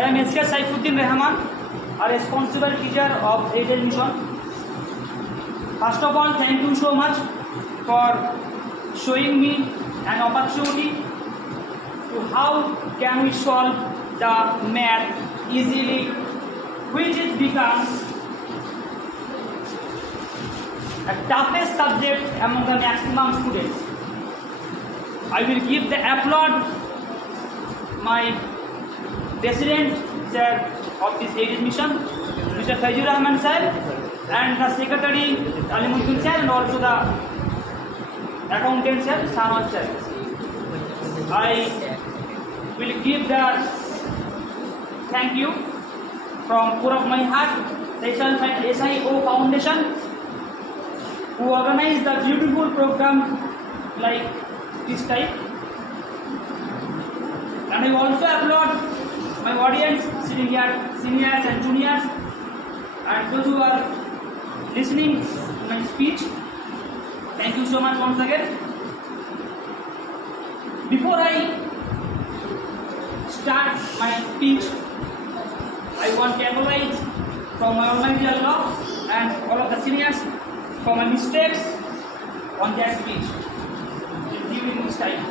I am SK Saifuddin Rahman, a responsible teacher of Aegis Mission. First of all, thank you so much for showing me an opportunity to how can we solve the math easily, which it becomes a toughest subject among the maximum students. I will give the applaud my President sir of this Aegis Mission, Mr. Fazlur Rahman sir, and the Secretary Alimuddin sir, and also the Accountant sir, Samad sir. I will give the thank you from core of my heart, SIO Foundation, who organized the beautiful program like this type. And I also applaud my audience sitting here, seniors and juniors, and those who are listening to my speech. Thank you so much once again. Before I start my speech, I want to apologize from my Almighty Allah and all of the seniors for my mistakes on their speech during this time.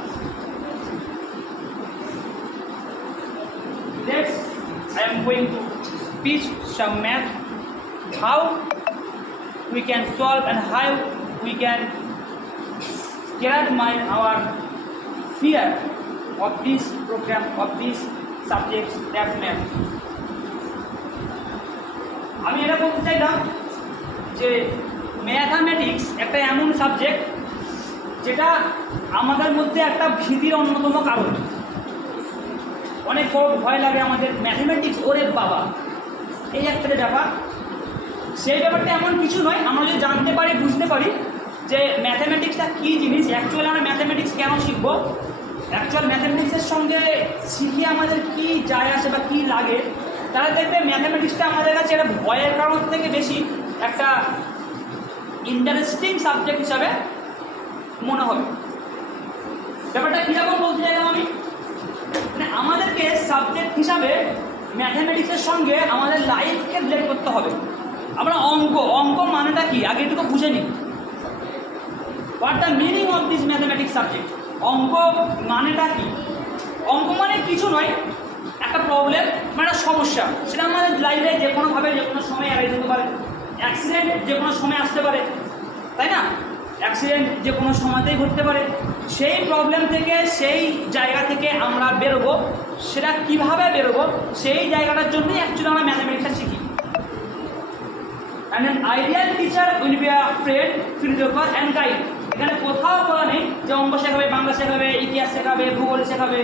Next, I am going to speak some math, how we can solve and how we can get our fear of this program, of these subjects, that's math. আমি এটা বলতে চাইলাম যে mathematics একটা এমন subject যেটা আমাদের মধ্যে একটা ভীতির অন্যতম কারণ। অনেক বড় ভয় লাগে আমাদের ম্যাথামেটিক্স, ওরে বাবা এই একটা ব্যাপার। সেই ব্যাপারটা এমন কিছু নয়, আমরা যদি জানতে পারি, বুঝতে পারি যে ম্যাথামেটিক্সটা কী জিনিস, অ্যাকচুয়ালি আমরা ম্যাথামেটিক্স কেন শিখব, অ্যাকচুয়াল ম্যাথামেটিক্সের সঙ্গে শিখে আমাদের কী যায় আসে বা কী লাগে, তারা দেখবে ম্যাথামেটিক্সটা আমাদের কাছে একটা ভয়ের কারণ থেকে বেশি একটা ইন্টারেস্টিং সাবজেক্ট হিসাবে মনে হবে। ব্যাপারটা কীরকম বলতে চাইলাম আমি, মানে আমাদেরকে সাবজেক্ট হিসাবে ম্যাথামেটিক্সের সঙ্গে আমাদের লাইফকে রিলেট করতে হবে। আমরা অঙ্ক মানেটা কি আগে একটু বুঝে নিই। What the meaning of this mathematics subject, অঙ্ক মানেটা কি? অঙ্ক মানে কিছু নয়, একটা প্রবলেম মানে একটা সমস্যা, সেটা আমাদের লাইফে যে কোনোভাবে যে কোনো সময় অ্যারাইজ হতে পারে। অ্যাক্সিডেন্ট যে কোনো সময় আসতে পারে, তাই না? অ্যাক্সিডেন্ট যে কোনো সময়তেই ঘটতে পারে। সেই প্রবলেম থেকে, সেই জায়গা থেকে আমরা বেরোবো, সেটা কীভাবে বেরোবো, সেই জায়গাটার জন্যই অ্যাকচুয়ালি আমরা ম্যাথামেটিক্সটা শিখি। And an ideal teacher will be a friend, philosopher and guide. এখানে কোথাও বলা নেই যে অঙ্ক শেখাবে, বাংলা শেখাবে, ইতিহাস শেখাবে, ভূগোল শেখাবে।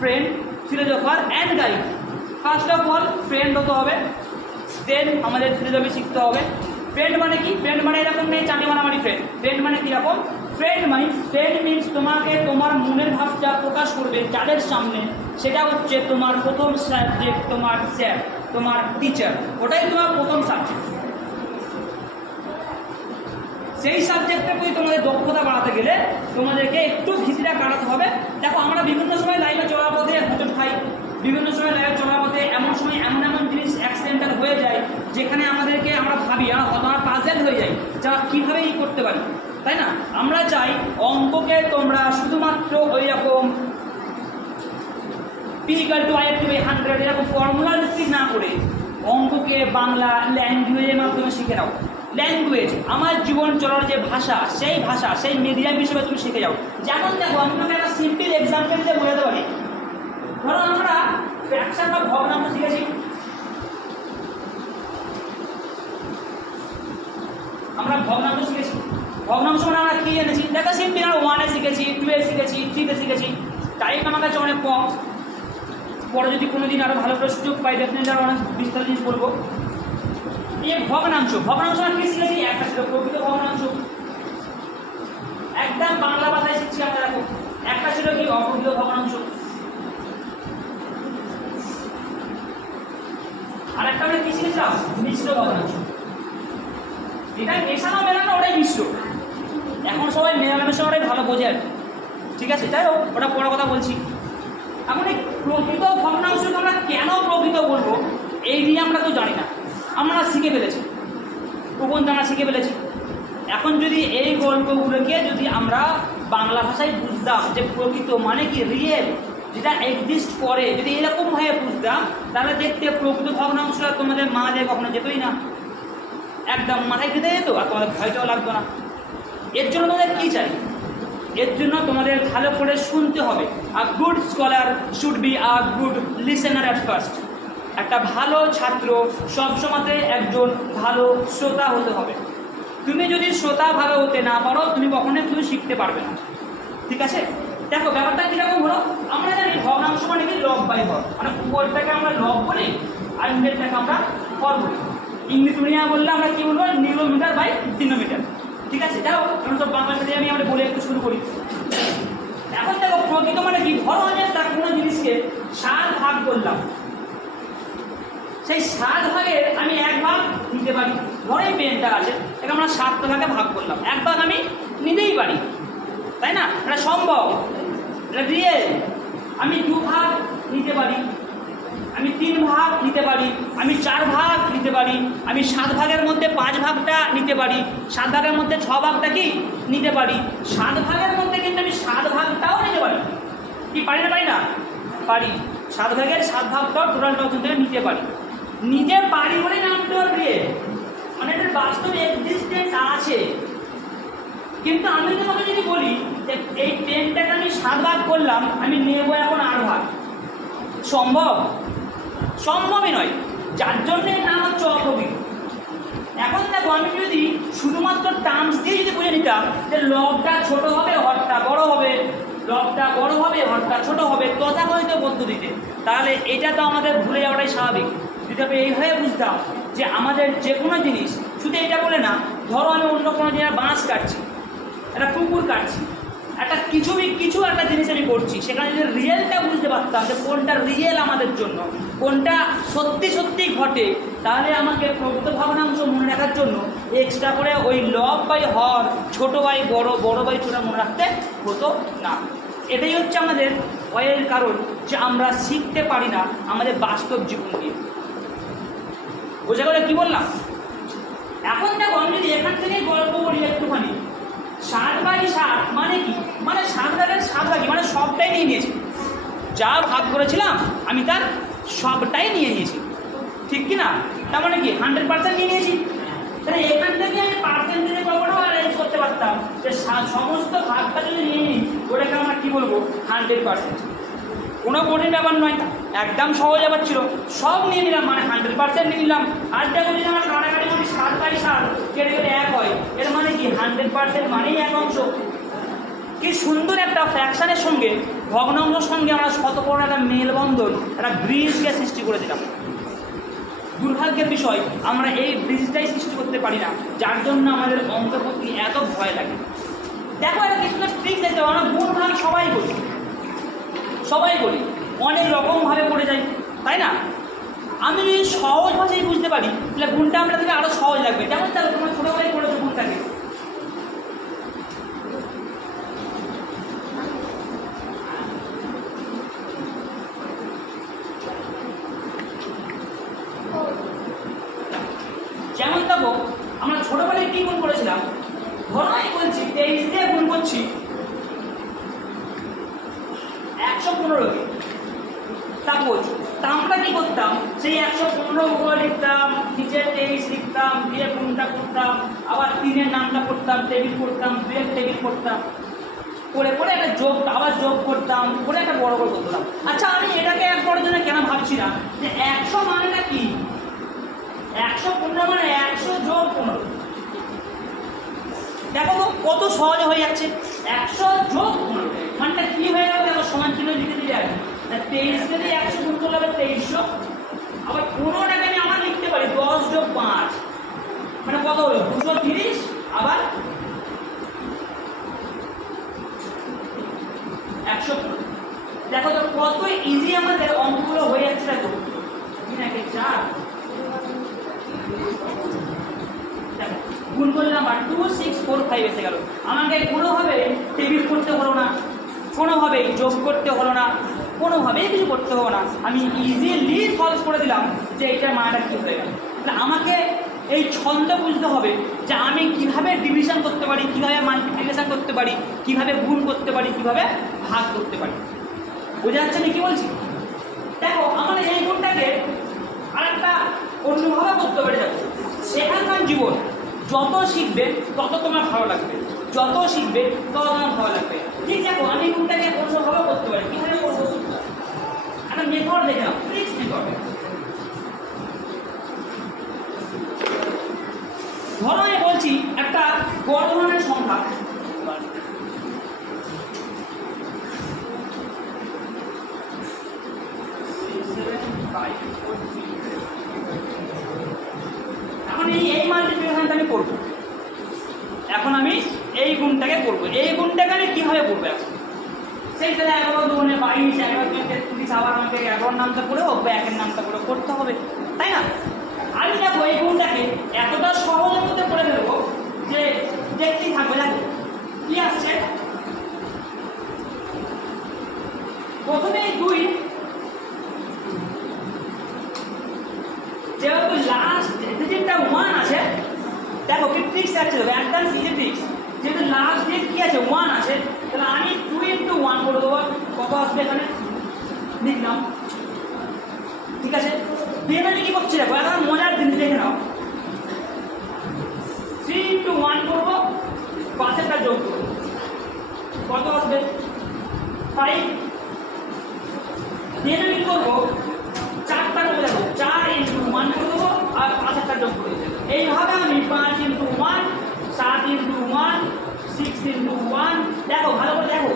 Friend, philosopher and guide. First of all friend হতে হবে, দেন আমাদের ফিলোসফি শিখতে হবে। ফ্রেন্ড মানে কি? ফ্রেন্ড মানে এরকম নেই চাঁদি মারামারি ফ্রেন্ড। ফ্রেন্ড মানে কীরকম? ফ্রেন্ড মিনস তোমাকে তোমার মনের ভাবটা প্রকাশ করবে যাদের সামনে, সেটা হচ্ছে তোমার প্রথম সাবজেক্ট, তোমার স্যার, তোমার টিচার, ওটাই তোমার প্রথম সাবজেক্ট। সেই সাবজেক্টের প্রতি তোমাদের দক্ষতা বাড়াতে গেলে তোমাদেরকে একটু ভীতিটা কাটাতে হবে। দেখো আমরা বিভিন্ন সময় লাইফে চলার পথে হোঁচট খাই, বিভিন্ন সময় লাইফে চলার পথে এমন সময় এমন জিনিস অ্যাক্সিডেন্টাল হয়ে যায় যেখানে আমাদেরকে আমরা ভাবি, আমরা পাজেল হয়ে যাই যা কীভাবে করতে পারি, তাই না? আমরা চাই অঙ্ককে তোমরা শুধুমাত্র ওই রকম P=I/100 এরকম ফর্মুলা ভিত্তিক না করে অঙ্ককে বাংলা ল্যাঙ্গুয়েজের মাধ্যমে শিখে নাও। ল্যাঙ্গুয়েজ আমার জীবন চলার যে ভাষা, সেই মিডিয়াম হিসেবে তুমি শিখে যাও। যেমন দেখো, আমি তোমাকে একটা সিম্পল এক্সাম্পল দিয়ে বোঝাতে পারি। ধরো আমরা ফ্র্যাকশন বা ভগ্নাংশ শিখেছি, ভগ্নাংশ মানে আমরা কী জেনেছি? দেখো সিম্পল, আমরা 1-এ শিখেছি, 2-এ শিখেছি, 3-তে শিখেছি। টাইম আমার কাছে অনেক কম, পরে যদি কোনো দিন আরও ভালো করে সুযোগ পাই ডেফিনেটলি আরও অনেক বিস্তারিত জিনিস বলবো। এই ভগ্নাংশ আমরা কী শিখেছি? একটা ছিল প্রকৃত ভগ্নাংশ, একদম বাংলা ভাষায় শিখছি আমরা। দেখো একটা ছিল কি? অপ্রকৃত ভগ্নাংশ। আর একটা আমরা কী শিখেছিলাম? মিশ্র ভগ্নাংশ। এটা মেশানো মেলানো, ওটাই মিশ্র। এখন সবাই মেলামেশা ওটাই ভালো বোঝে আর, ঠিক আছে? যাই হোক, ওটা পরে কথা বলছি। এখন এই প্রকৃত ভগ্নাংশকে আমরা কেন প্রকৃত বলবো এই নিয়ে আমরা তো জানি না, আমরা শিখে ফেলেছি, প্রবন্ধ আমরা শিখে ফেলেছি। এখন যদি এই গল্পগুলোকে যদি আমরা বাংলা ভাষায় বুঝতাম যে প্রকৃত মানে কি রিয়েল, যেটা এক্সিস্ট করে, যদি এরকমভাবে বুঝতাম তাহলে দেখতে প্রকৃত ভগ্নাংশটা তোমাদের মাথায় কখনো যেতই না, একদম মাথায় খেতে যেত আর তোমাদের ভয়টাও লাগতো না। এর জন্য তোমাদের কী চাই? এর জন্য তোমাদের ভালো করে শুনতে হবে। A good scholar should be a good listener at first. একটা ভালো ছাত্র সবসময় একজন ভালো শ্রোতা হতে হবে। তুমি যদি শ্রোতা ভালো হতে না পারো তুমি কখনোই তুমি শিখতে পারবে না, ঠিক আছে? দেখো ব্যাপারটা কীরকম হলো, আমরা জানি ভগ্নাংশ মানে কি লব বাই হর, মানে উপরটাকে আমরা লব বলি আর নিচেরটাকে আমরা হর বলি। ইংলিশ মিডিয়ামে বললে আমরা কী বলবো, নিউরোমিটার বাই ডিনোমিটার, ঠিক আছে? দেখো আমরা সব বাংলা সাথে আমরা বলে একটু শুরু করি। এখন দেখো প্রকৃত মানে কি, ধরো আমি একটা কোনো জিনিসকে 7 ভাগ করলাম, সেই 7 ভাগের আমি 1 ভাগ নিতে পারি। ধরো এই পেনটা আছে, এটা আমরা 7 ভাগে ভাগ করলাম, 1 ভাগ আমি নিতেই পারি, তাই না? এটা সম্ভব, এটা রিয়েল। আমি 2 ভাগ নিতে পারি, আমি 3 ভাগ নিতে পারি, আমি 4 ভাগ নিতে পারি, আমি 7 ভাগের মধ্যে 5 ভাগটা নিতে পারি, 7 ভাগের মধ্যে 6 ভাগটা কি নিতে পারি, 7 ভাগের মধ্যে কিন্তু আমি 7 ভাগটাও নিতে পারি। কি পারি না? পারি না? পারি। 7 ভাগের 7 ভাগটাও টোটালটাও কিন্তু নিতে পারি। নিতে পারি বলে নামটা রিয়েল, মানে এটার বাস্তব এক্সিস্টেন্স আছে। কিন্তু আমি তোমাকে যদি বলি যে এই পেনটাকে আমি 7 ভাগ করলাম, আমি নেব এখন 8 ভাগ, সম্ভব? সম্ভবই নয়, যার জন্য নাম হচ্ছে অপ্রকৃত। এখন দেখো আমি যদি শুধুমাত্র টার্মস দিয়ে যদি বুঝে নিতাম যে লবটা ছোট হবে হরটা বড় হবে, লবটা বড় হবে হরটা ছোট হবে তথাকথিত পদ্ধতিতে, তাহলে এটা তো আমাদের ভুলে যাওয়াটাই স্বাভাবিক। যদি আমি এইভাবে বুঝতাম যে আমাদের যে কোনো জিনিস, শুধু এটা বলে না, ধরো আমি অন্য কোনো জায়গায় বাঁশ কাটছি, একটা কুকুর কাটছি, একটা কিছু একটা জিনিস আমি করছি, সেখানে যদি রিয়েলটা বুঝতে পারতাম যে কোনটা রিয়েল আমাদের জন্য, কোনটা সত্যি সত্যি ঘটে, তাহলে আমাকে প্রকৃত ভগ্নাংশ মনে রাখার জন্য এক্সট্রা করে ওই লব বাই হর, ছোট বাই বড়, বড় বাই ছোট মনে রাখতে হতো না। এটাই হচ্ছে আমাদের ভয়ের কারণ যে আমরা শিখতে পারি না আমাদের বাস্তব জীবন দিয়ে। বোঝা গেলে কী বললাম? এখন দেখো আমি যদি এখান থেকেই গল্প করি একটুখানি, 7 বাই 7 মানে কি, মানে 7 ভাগের 7 ভাগই, মানে সবটাই নিয়ে নিয়েছি, যা ভাগ করেছিলাম আমি তার সবটাই নিয়ে নিয়েছি, ঠিক কি না? তার মানে কি 100% নিয়ে নিয়েছি। তাহলে এখান থেকে আমি পার্সেন্টেজে কখনো অ্যারেঞ্জ করতে পারতাম যে সমস্ত ভাগটা যদি নিয়ে নিই ওটাকে আমরা কী বলবো, 100%। কোনো কঠিন ব্যাপার নয়, একদম সহজ ব্যাপার ছিল, সব নিয়ে নিলাম মানে 100% নিয়ে নিলাম। আর দেখো যদি আমার কাটাকাটি আমি 7 বাই 7 কেটে কেটে 1 হয়, এর মানে কি 100% মানেই 1 অংশ। কি সুন্দর একটা ফ্র্যাকশনের সঙ্গে ভগ্নাংশের সঙ্গে আমরা শতকোণ একটা মেলবন্ধন, একটা ব্রিজকে সৃষ্টি করে দিলাম। দুর্ভাগ্যের বিষয় আমরা এই ব্রিজটাই সৃষ্টি করতে পারি না, যার জন্য আমাদের অঙ্কের প্রতি এত ভয় লাগে। দেখো একটা কিছু ট্রিক দেখতে, আমরা গুণ ভাগ সবাই করি, অনেক রকমভাবে করে যাই, তাই না? আমি যদি সহজ ভাষায় বুঝতে পারি তাহলে গুণটা আমরা থেকে আরও সহজ লাগবে। যেমন তাহলে তোমরা ছোটোবেলায় করেছো গুণটাকে, যেমন দেখো আমরা ছোটোবেলায় কী গুণ করেছিলাম, ধরো আমি বলছি 23 দিয়ে গুণ করছি 115কে, সাপোজ। তা আমরা কী করতাম, সেই 115 উপরে লিখতাম, নিচে 23 লিখতাম, দিয়ে গুণটা করতাম, আবার 3-এর নামটা করতাম, টেবিল করতাম, 2-এর টেবিল করতাম, করে একটা যোগ, আবার যোগ করতাম, করে একটা বড় করে করতাম। আচ্ছা আমি এটাকে একবারের জন্য কেন ভাবছি না যে 100 মানেটা কি, 115 মানে 100 যোগ 15। দেখো তো কত সহজে হয়ে যাচ্ছে, 100 যোগ 15 মানটা কি হয়ে গেল, দেখো সমান চিহ্ন লিখে দিলে আর 23 যদি 100 গুণ করলে হবে 2300, আবার 15টাকে আমি আবার লিখতে পারি 10 যোগ 5 মানে কত হলো 230, আবার 115। দেখো তো কত ইজি আমাদের অঙ্কগুলো হয়ে যাচ্ছে। দেখো 3 × 4 গুণ করলাম আর 2 6 4 5 এসে গেল। আমাকে কোনোভাবে টেবিল করতে হলো না, কোনোভাবেই যোগ করতে হলো না, কোনোভাবেই কিছু করতে হবে না, আমি ইজিলি সলভ করে দিলাম যে এইটার মানটা কী হয়ে গেল। তাহলে আমাকে এই ছন্দ বুঝতে হবে যে আমি কিভাবে ডিভিশন করতে পারি, কিভাবে মাল্টিপ্লিকেশন করতে পারি, কিভাবে গুণ করতে পারি, কিভাবে ভাগ করতে পারি। বোঝা যাচ্ছে আমি কি বলছি? দেখো আমরা এই গুণটাকে আরেকটা অন্যভাবে করতে পারি। দেখো সেখানকার জীবন যত শিখবে তত তোমার ভালো লাগবে, যত শিখবে তত তোমার ভালো লাগবে। ঠিক দেখো আমি এই গুণটাকে অন্যভাবে করতে পারি। কীভাবে করবো? একটা মেথড দেখে নাও, ট্রিক্স মেথড। ধরো আমি বলছি একটা বড় ধরনের সংখ্যা, এখন এই মাল্টিপ্লিকেশনটা আমি করবো, এখন আমি এই গুণটাকে করবো। এই গুণটাকে আমি কীভাবে করবো? এখন সেই তাহলে 11 দুগুণে 22, 11 দুগুণে 33, আবার আমাকে 11 নামটা করেও বা 1-এর নামটা করে করতে হবে, তাই না? আমি দেখো এই গুণটাকে এতটা সহজের মধ্যে করে ফেলবো যে দেখতেই থাকবে। দেখো কি আসছে, প্রথমে এই 2 যেহেতু লাস্ট ডিজিটটা 1 আছে, দেখো কি ট্রিক্স আছে, একদম সিজি ট্রিক্স। যেহেতু লাস্ট ডিজিট কি আছে 1 আছে, তাহলে আমি 2 × 1 করে দেবো। কত আসবে এখানে লিখলাম, ঠিক আছে? দেন আমি কি করছি দেখো, এখন মজার জিনিস দেখে নাও। 3 × 1 করবো, পাশেরটা যোগ করবো, কত আসবে 5। দেন আমি করবো 4টা করে দেবো, 4 × 1 করে দেবো আর পাশেরটা যোগ করে দেবো। এইভাবে আমি 5 × 1, 7 × 1, 6 × 1, দেখো ভালো করে দেখো,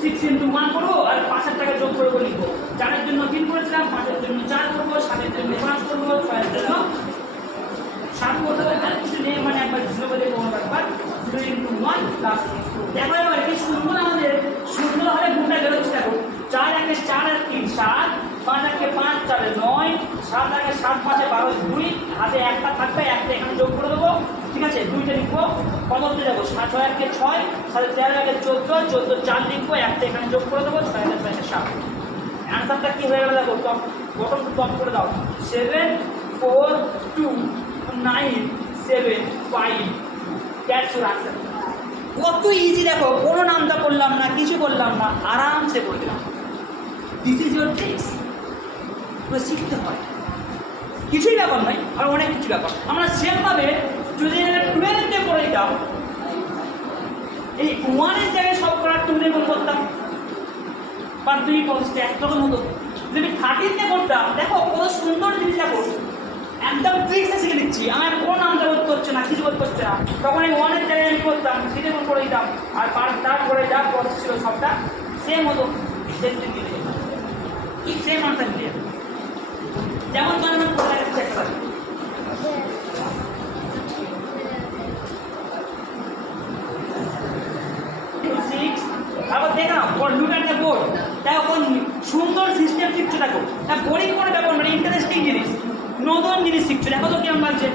6 × 1 করবো আর পাশেরটাকে যোগ করে লিখবো। 4-এর জন্য 3 করেছিলাম, 5-এর জন্য 4 করবো, 7-এর জন্য 5 করবো, 6-এর জন্য 7 করতে হবে। আর কিছু নেই, মানে একবার 0 করে কোনো ব্যাপার, 0 × 1 প্লাস 6। দেখো এবার কি সুন্দর আমাদের সুন্দরভাবে গুণটা বেরোচ্ছে। দেখো 4 × 1 = 4 আর 3 7, 5 × 1 = 5 4 = 9, 7 × 7 5 = 12 2, হাতে একটা থাকবে, একটা এখানে যোগ করে দেবো, ঠিক আছে? 2টা লিখবো, কত হচ্ছে দেখো 6 × 1 = 6, 13 × 1 = 14, 14 4 লিখবো, একটা এখানে যোগ করে দেবো, 6 × 6 = 7। অ্যান্সারটা কি হয়ে গেল দেখো, বটম টু টপ করে দাও, 7 4 2 9 7 5, দ্যাটস ইউর আনসার। কত ইজি দেখো, কোনো নামটা করলাম না, কিছু করলাম না, আরামসে করে দিলাম। This is your tricks. পুরো শিখতে হয়, কিছুই ব্যাপার নয়, আর অনেক কিছু ব্যাপার। আমরা সেমভাবে যদি 12-তে করে দিতাম, এই 1-এর জায়গায় সব করার 2 দিয়ে গুণ করতাম, বা 2 + 1 একরকম হতো। যদি 13-তে করতাম, দেখো কত সুন্দর জিনিস। দেখো একদম ট্রিক্সে শিখে দিচ্ছি, আমার কোনো নামটা করতে হচ্ছে না, কিছু করতে হচ্ছে না। তখন এই 1-এর জায়গায় আমি করতাম, 3 দিয়ে গুণ করে দিতাম, আর তারপরে যা প্রসেস ছিল সবটা সেম হতো, ঠিক সেম আনসার মিলে। যেমন ধরেন আমি করে দেখাচ্ছি একটা, আবার দেখো লুক অ্যাট দ্য বোর্ড, দেখো কোন সুন্দর সিস্টেম শিখছো। দেখো বোরিং করে দেখো, মানে ইন্টারেস্টিং জিনিস, নতুন জিনিস শিখছো। দেখো তো কেমন লাগছে।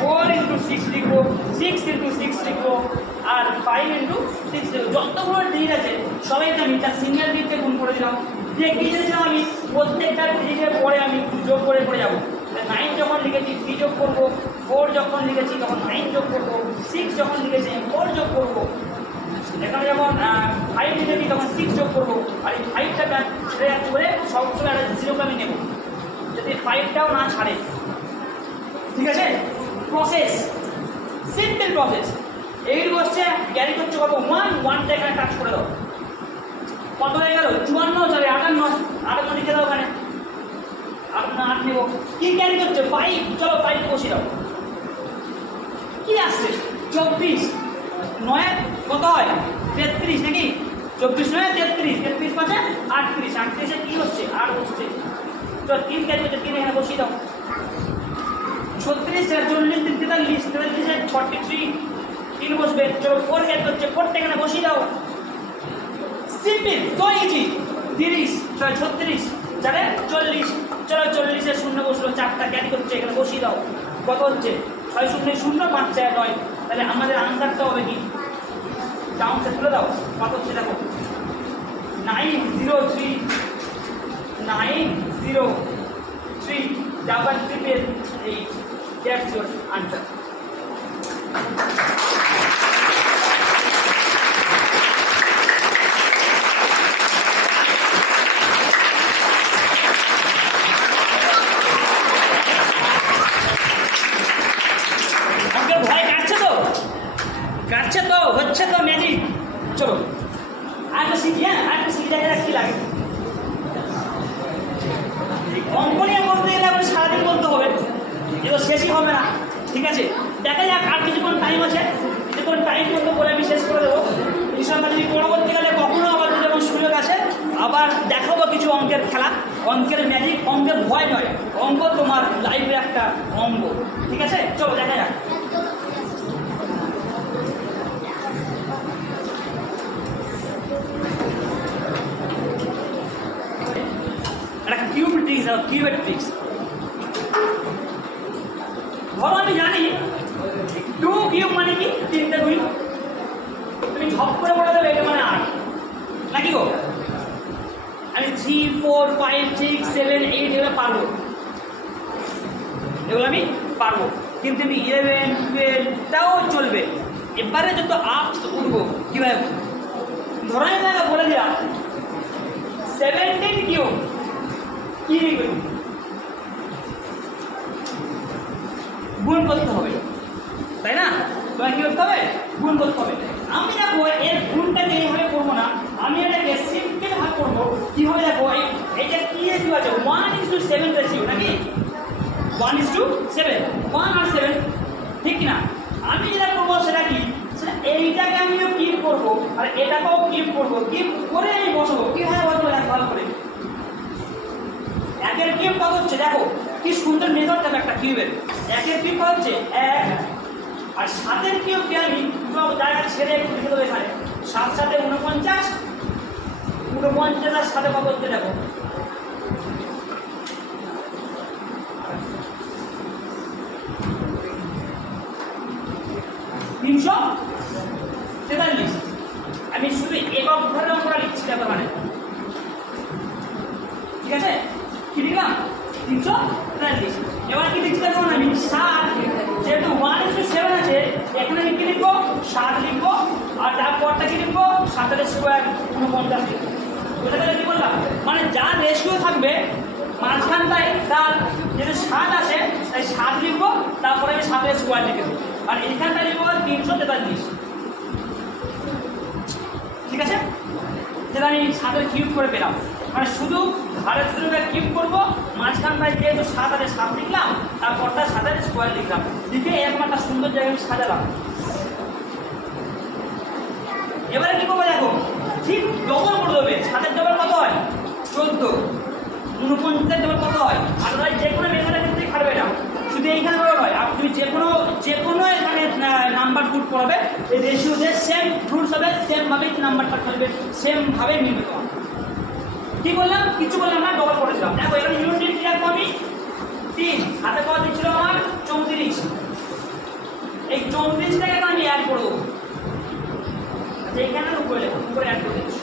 4 × 6 লিখবো, 6 × 6 লিখবো, আর 5 × 6 লিখবো। যতগুলো ডিজিট আছে সবাইকে আমি তার সিঙ্গেল ডিজিটে গুণ করে দিলাম, দিয়ে কি দিয়েছিলাম আমি প্রত্যেকটা ডিজিটের পরে আমি যোগ করে করে যাবো। 9 যখন লিখেছি 3 যোগ করবো, 4 যখন লিখেছি তখন 9 যোগ করবো, 6 যখন লিখেছি 4 যোগ করবো, এখানে যখন 5 লিখেছি তখন 6 যোগ করবো। আর এই 5টা ছেড়ে যাচ্ছে বলে সবসময় একটা 0 আমি নেবো, যদি 5টাও না ছাড়ে, ঠিক আছে? Process simple process. এই বসছে ক্যারি করছে কত 1টা এখানে টাচ করে দাও, কত হয়ে গেল 54, যাবে 58 লিখে দাও ওখানে, 8 নেবো। কি ক্যারি করছে 5, চলো 5 বসিয়ে দাও। কি আসছে 24, 9 কত হয় 33 নাকি? 24 9 33, 33 5 38, 38 কি হচ্ছে 8 হচ্ছে। তো 3 ক্যারি করছে, 3 এখানে বসিয়ে দাও। 36 40 43, 43 43, 3 বসবে, চলো 4 ক্যারি করছে, 4টা এখানে বসিয়ে দাও। Simple, so easy. 30 36 যারে 40, চলো 40 0 বসলো, 4টা ক্যারি করছে, এখানে বসিয়ে দাও। কত হচ্ছে 6 0 0 5 4 9। তাহলে আমাদের আনসারটা হবে কি, ডাউন সেট তুলে দাও, কত হচ্ছে দেখো 903 90388. That's your answer. হচ্ছে তো ম্যাজিক। চলো আর তো শিখি, হ্যাঁ আর তো শিখি, দেখা যাক কি লাগে। অঙ্ক নিয়ে বলতে গেলে এখন সারাদিন বলতে হবে, এগুলো শেষই হবে না। ঠিক আছে, দেখা যাক আর কিছুক্ষণ টাইম আছে, কিছুক্ষণ টাইম মতো বলে আমি শেষ করে দেবো। ইনশাআল্লাহ যদি পরবর্তীকালে কখনো আবার যখন সুযোগ আছে আবার দেখাবো কিছু অঙ্কের খেলা, অঙ্কের ম্যাজিক। অঙ্কের ভয় নয়, অঙ্ক তোমার লাইফের একটা অঙ্গ। ঠিক আছে, চলো দেখা যাক। কিউবের ট্রিক্স ধরো আমি জানি 2 কিউব মানে কি 3টে 2, তুমি ঝপ করে বলে দেবে এটা মানে 8 নাকি গো? আমি 3 4 5 6 7 8 এগুলো পারবো, এগুলো আমি পারবো, কিন্তু আমি 11 12টাও চলবে। এবারে যত আপস উঠবো কিভাবে ধরো আমি বলে দিলাম 17 কিউব কি গুণ করতে হবে, তাই না? তোমার কি করতে হবে? গুণ করতে হবে। আমি দেখো এর গুণটাকে এইভাবে করবো না, আমি এটাকে সিম্পল ভাবে করবো। কিভাবে দেখো এটা কি রেশিও আছে? 1:7 রেশিও নাকি? 1:7, 1 আর 7, ঠিক কিনা? আমি যেটা করবো সেটা কি, সেটা এইটাকে আমিও কিপ করবো আর এটাকেও কিপ করবো, কিপ করে আমি বসাবো। কিভাবে বসবো এক ভালো করে। একের কিউব কত হচ্ছে দেখো, কি সুন্দর মেথড থাকে একটা কিউবের। একের কিউব কত হচ্ছে 1, আর 7এর কিউবকে আমি সব জায়গা ছেড়ে একটু লিখে দেবো এখানে। 7 7 49, 49 আর 7 কত হচ্ছে দেখো, 343। আমি শুধু একক ধরে অঙ্কটা লিখছি দেখো মানে, ঠিক আছে? কি লিখলাম? 343। এবার কি লিখছি দেখো না, আমি 7 যেহেতু 1:7 আছে এখানে আমি কি লিখবো 7 লিখবো, আর তারপরটা কি লিখবো 7 এর স্কয়ার 49 লিখবো। বুঝতে পারলে কি বললাম? মানে যা রেশিও থাকবে মাঝখানটায় তার যেহেতু 7 আছে তাই 7 লিখবো, তারপরে আমি 7 এর স্কয়ার লিখে দেবো, আর এখানটা লিখবো 343। ঠিক আছে, যেটা আমি 7 এর কিউব করে পেলাম। মানে শুধু ঘরের শুরুটা কিউব করবো, মাঝখানটায় যেহেতু 7 আর 7 লিখলাম, তারপরটা 7 এর স্কয়ার লিখলাম, লিখে এরকম একটা সুন্দর জায়গায় আমি সাজালাম। এবারে কি করবো দেখো, ঠিক ডবল করে দেবে। 7 এর ডবল কত হয় 14, 49 এর ডবল কত হয় 18। যে কোনো মেথডের ক্ষেত্রে খাটবে না, শুধু এইখানে করে নয়, আর তুমি যে কোনো এখানে নাম্বার পুট করবে এই রেশিওতে সেম রুলস হবে, সেম ভাবে নাম্বারটা করবে, সেম ভাবে মিলবে তোমার। কি বললাম? কিছু বললাম না, ডবল করেছিলাম। দেখো এখানে ইউনিট লিখবো আমি 3, হাতে কত দিচ্ছিল আমার 34। এই 34টাকে আমি অ্যাড করবো, এইখানে উপরে লেখো, উপরে অ্যাড করে দিচ্ছি।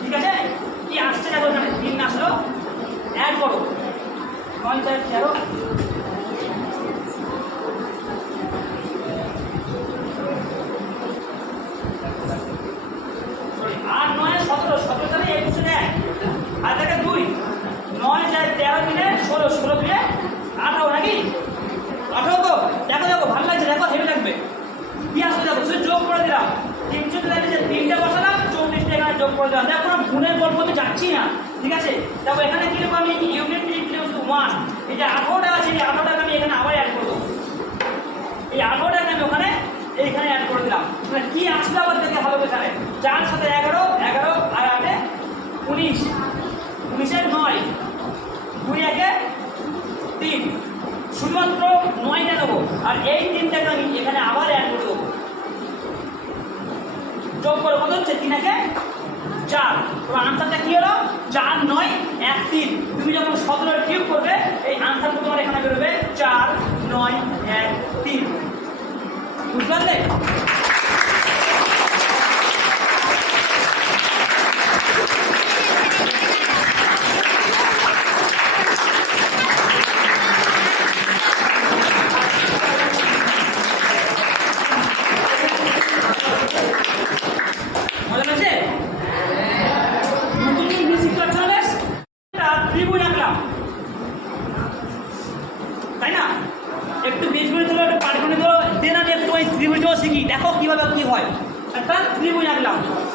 ঠিক আছে, কি আসছে দেখো এখানে 3 আসলো, অ্যাড করো 9 4 13, সরি 8 9 17, 17 তাহলে 21 1, আর দেখে 2 9 4 13 দিনে 16, 16 দিনে 18 নাকি 18। তো দেখো দেখো ভালো লাগছে, দেখো হেভি লাগবে। কি আসলে দেখো শুধু যোগ করে দিলাম, 300 দিলে যে 3টা বসালাম, 34টা এখানে যোগ করে দিলাম। দেখো গুণের গল্প তো যাচ্ছি না। ঠিক আছে, দেখো এখানে কি লিখবো আমি ইউনিট লিখলে শুধু 1, এই যে 18টা আছে এই 18টাকে আমি এখানে আবার অ্যাড করবো, এই 18টাকে আমি ওখানে এইখানে অ্যাড করে দিলাম। মানে কি আসলে আবার দেখে ভালো করে জানে, 4 7 11, 11 আর 8 19, 19 এর 9, 2 1 3, শুধুমাত্র 9টা দেবো, আর এই 3টাকে আমি এখানে আবার অ্যাড করে দেবো। যোগ করে কত হচ্ছে 3 1 4। তোমার আনসারটা কি হলো 4 9 1 3। তুমি যখন 17 এর কিউব করবে এই আনসারটা তোমার এখানে বেরোবে 4 9 1 3। বুঝতে পারলে?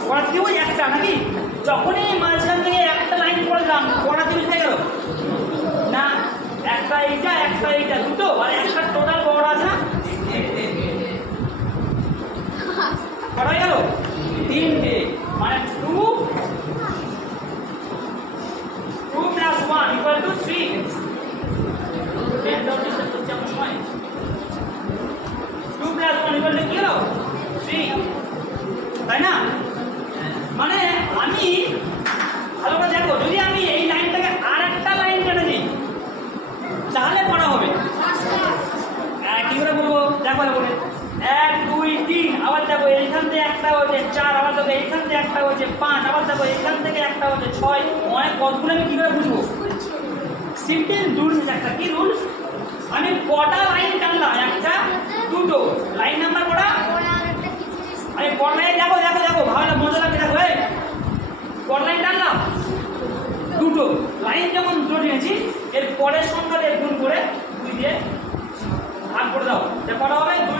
কড়া ত্রিভুজ একটা নাকি? যখনই মাঝখান থেকে একটা লাইন করলাম কড়া ত্রিভুজ হয়ে গেল না? একটা এইটা দুটো, আর একটা টোটাল বড় আছে না, কটা হয়ে গেল? তিনটে, মানে 2 + 1 = 3। সময় 2 + 1 = কি হলো? 3, তাই না? মানে আমি ভালো করে দেখো, যদি আমি এই লাইনটাকে আর একটা লাইন কেটে দিই তাহলে করা হবে। কি করে বলবো দেখো বলে 1 2 3, আবার দেখো এইখান থেকে একটা হচ্ছে 4, আবার দেখো এইখান থেকে একটা হচ্ছে 5, আবার দেখো এইখান থেকে একটা হচ্ছে 6। অনেক কতগুলো আমি কি করে বুঝবো? সিম্পল রুলস একটা, কি রুলস? আমি কটা লাইন টানলাম? একটা, দুটো, লাইন নাম্বার কটা? আমি কটা লাইন দেখো দেখো দেখো ভালো মজা লাগবে দেখো। কটা লাইন টানলাম? দুটো। লাইন যখন দুটো টেনেছি এর পরের সংখ্যা দিয়ে গুণ করে 2 দিয়ে ভাগ করে দাও, কটা হবে? 2